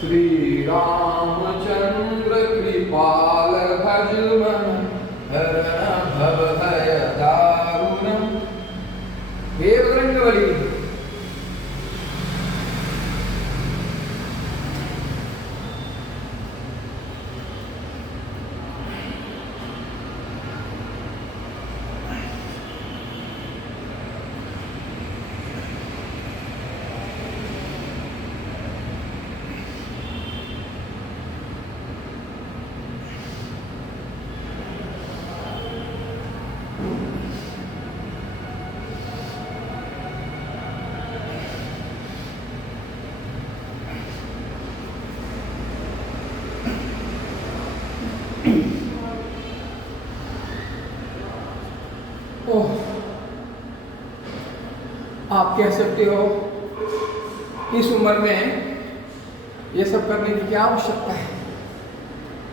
श्री रामचंद्र कृपाल भजमन हरण भव भय दारुणम। हे बजरंगबली, आप कह सकते हो इस उम्र में ये सब करने की क्या आवश्यकता है?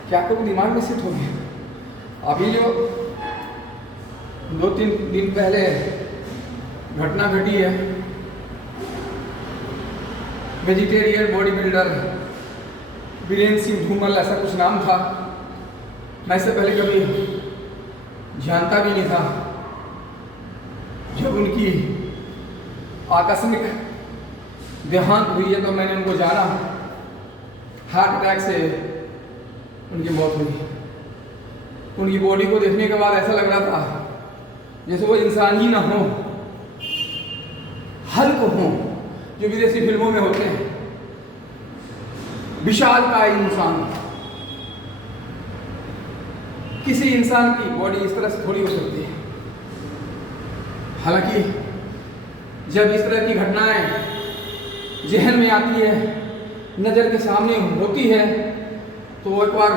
क्या आपको दिमाग में सेट हो गया? अभी जो 2-3 दिन पहले घटना घटी है, vegetarian body builder Biren Singh Dhumal, ऐसा कुछ नाम था। मैं इससे पहले कभी जानता भी नहीं था। जब उनकी आकस्मिक देहांत हुई है तो मैंने उनको जाना। हार्ट अटैक से उनकी मौत हुई। उनकी बॉडी को देखने के बाद ऐसा लग रहा था जैसे वो इंसान ही ना हो, हल्क हो, जो विदेशी फिल्मों में होते हैं, विशालकाय इंसान। किसी इंसान की बॉडी इस तरह से थोड़ी हो सकती है। हालांकि जब इस तरह की घटनाएं जहन में आती है, नज़र के सामने होती है, तो एक बार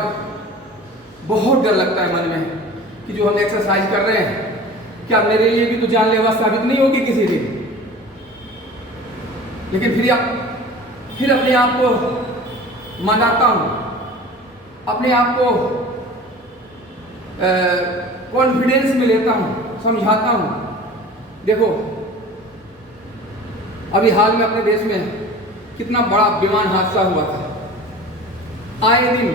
बहुत डर लगता है मन में कि जो हम एक्सरसाइज कर रहे हैं क्या मेरे लिए भी तो जानलेवा साबित नहीं होगी किसी दिन। लेकिन फिर अपने आप को मनाता हूँ, अपने आप को कॉन्फिडेंस में लेता हूँ, समझाता हूँ। देखो अभी हाल में अपने देश में कितना बड़ा विमान हादसा हुआ था। आए दिन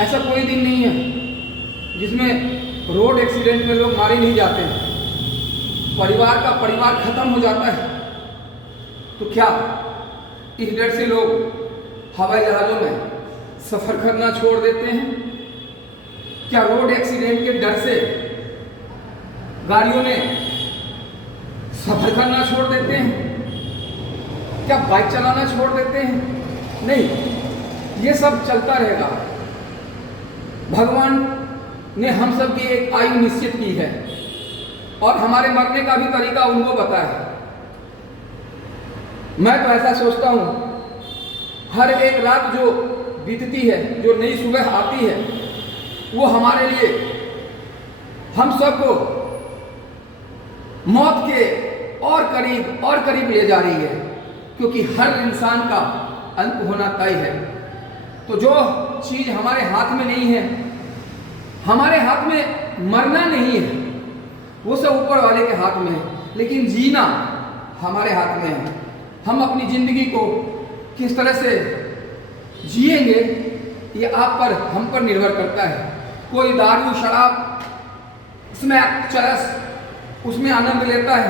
ऐसा कोई दिन नहीं है जिसमें रोड एक्सीडेंट में लोग मारे नहीं जाते हैं, परिवार का परिवार खत्म हो जाता है। तो क्या इस डर से लोग हवाई जहाज़ों में सफ़र करना छोड़ देते हैं? क्या रोड एक्सीडेंट के डर से गाड़ियों में सफर करना छोड़ देते हैं? क्या बाइक चलाना छोड़ देते हैं? नहीं, ये सब चलता रहेगा। भगवान ने हम सब की एक आयु निश्चित की है और हमारे मरने का भी तरीका उनको पता है। मैं तो ऐसा सोचता हूँ, हर एक रात जो बीतती है, जो नई सुबह आती है, वो हमारे लिए, हम सबको मौत के और करीब ले जा रही है, क्योंकि हर इंसान का अंत होना तय है। तो जो चीज़ हमारे हाथ में नहीं है, हमारे हाथ में मरना नहीं है, वो सब ऊपर वाले के हाथ में है, लेकिन जीना हमारे हाथ में है। हम अपनी ज़िंदगी को किस तरह से जिएंगे ये आप पर, हम पर निर्भर करता है। कोई दारू शराब उसमें चरस उसमें आनंद लेता है,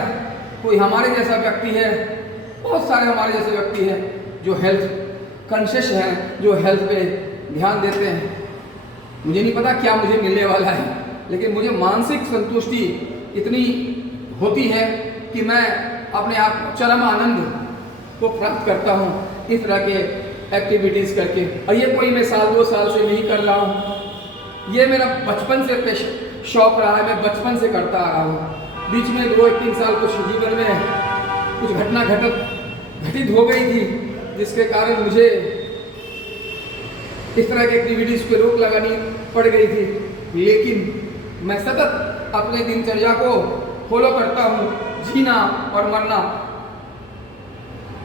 कोई हमारे जैसा व्यक्ति है, बहुत सारे हमारे जैसे व्यक्ति हैं जो हेल्थ कॉन्शियस हैं, जो हेल्थ पे ध्यान देते हैं। मुझे नहीं पता क्या मुझे मिलने वाला है, लेकिन मुझे मानसिक संतुष्टि इतनी होती है कि मैं अपने आप चरम आनंद को प्राप्त करता हूँ इस तरह के एक्टिविटीज़ करके। और ये कोई मैं 1-2 साल से नहीं कर रहा हूँ, ये मेरा बचपन से शौक रहा है, मैं बचपन से करता आ रहा हूँ। बीच में 2-3 साल कुछ जीवन में कुछ घटना घटित हो गई थी, जिसके कारण मुझे इस तरह की एक्टिविटीज़ पे रोक लगानी पड़ गई थी। लेकिन मैं सतत अपने दिनचर्या को फॉलो करता हूँ। जीना और मरना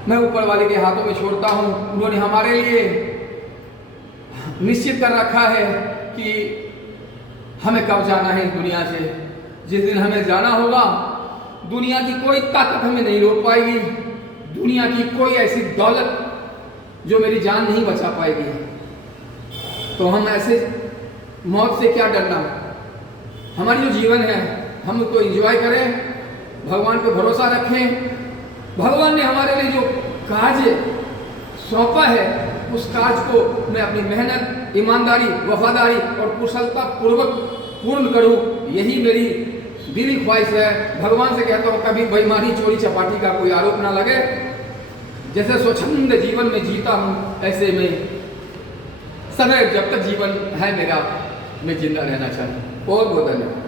मैं ऊपर वाले के हाथों में छोड़ता हूँ। उन्होंने हमारे लिए निश्चित कर रखा है कि हमें कब जाना है इस दुनिया से। जिस दिन हमें जाना होगा, दुनिया की कोई ताकत हमें नहीं रोक पाएगी, दुनिया की कोई ऐसी दौलत जो मेरी जान नहीं बचा पाएगी, तो हम ऐसे मौत से क्या डरना। हमारी जो जीवन है हम उसको एंजॉय करें, भगवान पे भरोसा रखें। भगवान ने हमारे लिए जो कार्य सौंपा है उस कार्य को मैं अपनी मेहनत, ईमानदारी, वफादारी और कुशलता पूर्वक पूर्ण करूं, यही मेरी दिली ख्वाहिश है। भगवान से कहता हूँ कभी बेईमानी, चोरी चपाटी का कोई आरोप ना लगे। जैसे स्वच्छंद जीवन में जीता हूँ ऐसे में सदैव जब तक जीवन है मेरा मैं जिंदा रहना चाहता हूँ। बहुत बहुत धन्यवाद।